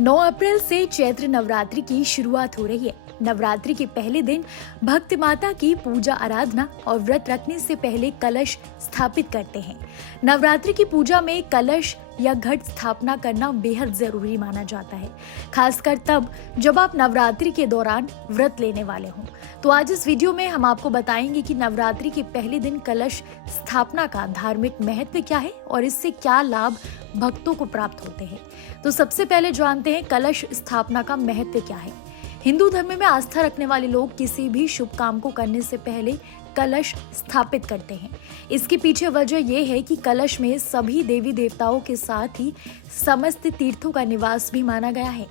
9 अप्रैल से चैत्र नवरात्रि की शुरुआत हो रही है। नवरात्रि के पहले दिन भक्त माता की पूजा आराधना और व्रत रखने से पहले कलश स्थापित करते हैं। नवरात्रि की पूजा में कलश या घट स्थापना करना बेहद जरूरी माना जाता है, खासकर तब जब आप नवरात्रि के दौरान व्रत लेने वाले हों। तो आज इस वीडियो में हम आपको बताएंगे कि नवरात्रि के पहले दिन कलश स्थापना का धार्मिक महत्व क्या है और इससे क्या लाभ भक्तों को प्राप्त होते हैं। तो सबसे पहले जानते हैं कलश स्थापना का महत्व क्या है। हिंदू धर्म में आस्था रखने वाले लोग किसी भी शुभ काम को करने से पहले कलश स्थापित करते हैं। इसके पीछे वजह यह है कि कलश में सभी देवी देवताओं के साथ ही समस्त तीर्थों का निवास भी माना गया है।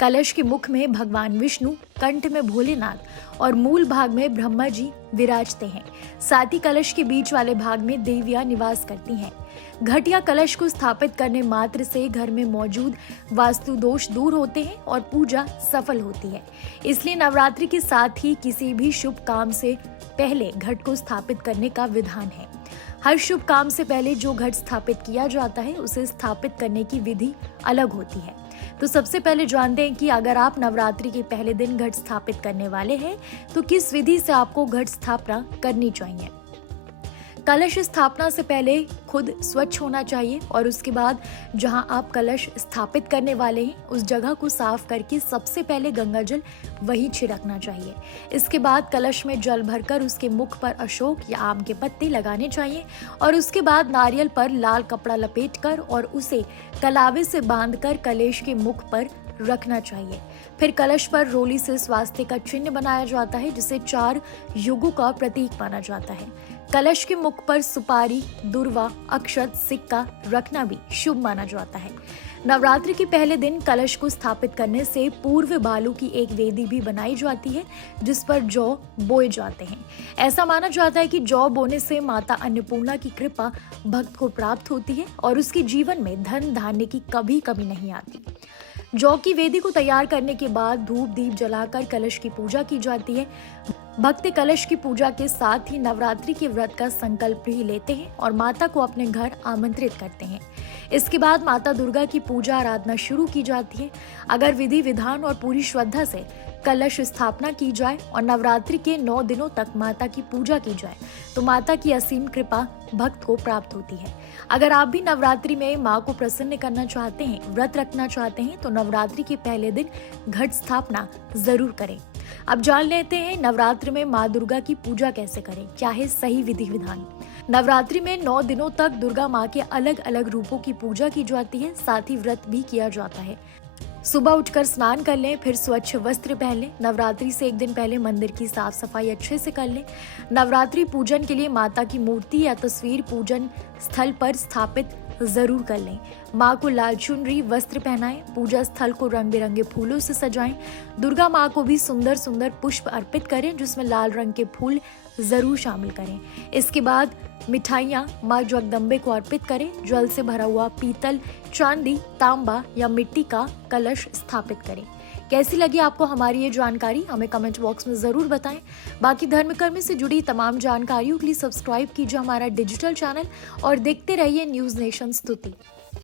कलश के मुख में भगवान विष्णु, कंठ में भोलेनाथ और मूल भाग में ब्रह्मा जी विराजते हैं। साथ ही कलश के बीच वाले भाग में देवियां निवास करती हैं। घट या कलश को स्थापित करने मात्र से घर में मौजूद वास्तु दोष दूर होते हैं और पूजा सफल होती है। इसलिए नवरात्रि के साथ ही किसी भी शुभ काम से पहले घट को स्थापित करने का विधान है। हर शुभ काम से पहले जो घट स्थापित किया जाता है उसे स्थापित करने की विधि अलग होती है। तो सबसे पहले जानते हैं कि अगर आप नवरात्रि के पहले दिन घट स्थापित करने वाले हैं तो किस विधि से आपको घट स्थापना करनी चाहिए। कलश स्थापना से पहले खुद स्वच्छ होना चाहिए और उसके बाद जहां आप कलश स्थापित करने वाले हैं उस जगह को साफ करके सबसे पहले गंगा जल वहीं छिड़कना चाहिए। इसके बाद कलश में जल भरकर उसके मुख पर अशोक या आम के पत्ते लगाने चाहिए और उसके बाद नारियल पर लाल कपड़ा लपेटकर और उसे कलावे से बांधकर कलश के मुख पर रखना चाहिए। फिर कलश पर रोली से स्वास्तिक का चिन्ह बनाया जाता है जिसे 4 युगों का प्रतीक माना जाता है। कलश के मुख पर सुपारी, दुर्वा, अक्षत, सिक्का रखना भी शुभ माना जाता है। नवरात्रि के पहले दिन कलश को स्थापित करने से पूर्व बालू की एक वेदी भी बनाई जाती है जिस पर जौ बोए जाते हैं। ऐसा माना जाता है कि जौ बोने से माता अन्नपूर्णा की कृपा भक्त को प्राप्त होती है और उसके जीवन में धन धान्य की कभी कमी नहीं आती। जौ की वेदी को तैयार करने के बाद धूप दीप जलाकर कलश की पूजा की जाती है। भक्त कलश की पूजा के साथ ही नवरात्रि के व्रत का संकल्प भी लेते हैं और माता को अपने घर आमंत्रित करते हैं। इसके बाद माता दुर्गा की पूजा आराधना शुरू की जाती है। अगर विधि विधान और पूरी श्रद्धा से कलश स्थापना की जाए और नवरात्रि के 9 दिनों तक माता की पूजा की जाए तो माता की असीम कृपा भक्त को प्राप्त होती है। अगर आप भी नवरात्रि में माँ को प्रसन्न करना चाहते हैं, व्रत रखना चाहते हैं तो नवरात्रि के पहले दिन घट स्थापना जरूर करें। अब जान लेते हैं नवरात्रि में माँ दुर्गा की पूजा कैसे करें, क्या है सही विधि विधान। नवरात्रि में 9 दिनों तक दुर्गा माँ के अलग अलग रूपों की पूजा की जाती है, साथ ही व्रत भी किया जाता है। सुबह उठकर स्नान कर लें, फिर स्वच्छ वस्त्र पहन लें। नवरात्रि से एक दिन पहले मंदिर की साफ सफाई अच्छे से कर लें। नवरात्रि पूजन के लिए माता की मूर्ति या तस्वीर पूजन स्थल पर स्थापित जरूर कर लें। माँ को लाल चुनरी वस्त्र पहनाएं। पूजा स्थल को रंग बिरंगे फूलों से सजाएं। दुर्गा माँ को भी सुंदर सुंदर पुष्प अर्पित करें जिसमें लाल रंग के फूल जरूर शामिल करें। इसके बाद मिठाइयाँ माँ जगदम्बे को अर्पित करें। जल से भरा हुआ पीतल, चांदी, तांबा या मिट्टी का कलश स्थापित करें। कैसी लगी आपको हमारी ये जानकारी, हमें कमेंट बॉक्स में जरूर बताएं। बाकी धर्म कर्म से जुड़ी तमाम जानकारियों के लिए सब्सक्राइब कीजिए हमारा डिजिटल चैनल और देखते रहिए न्यूज़ नेशन स्तुति।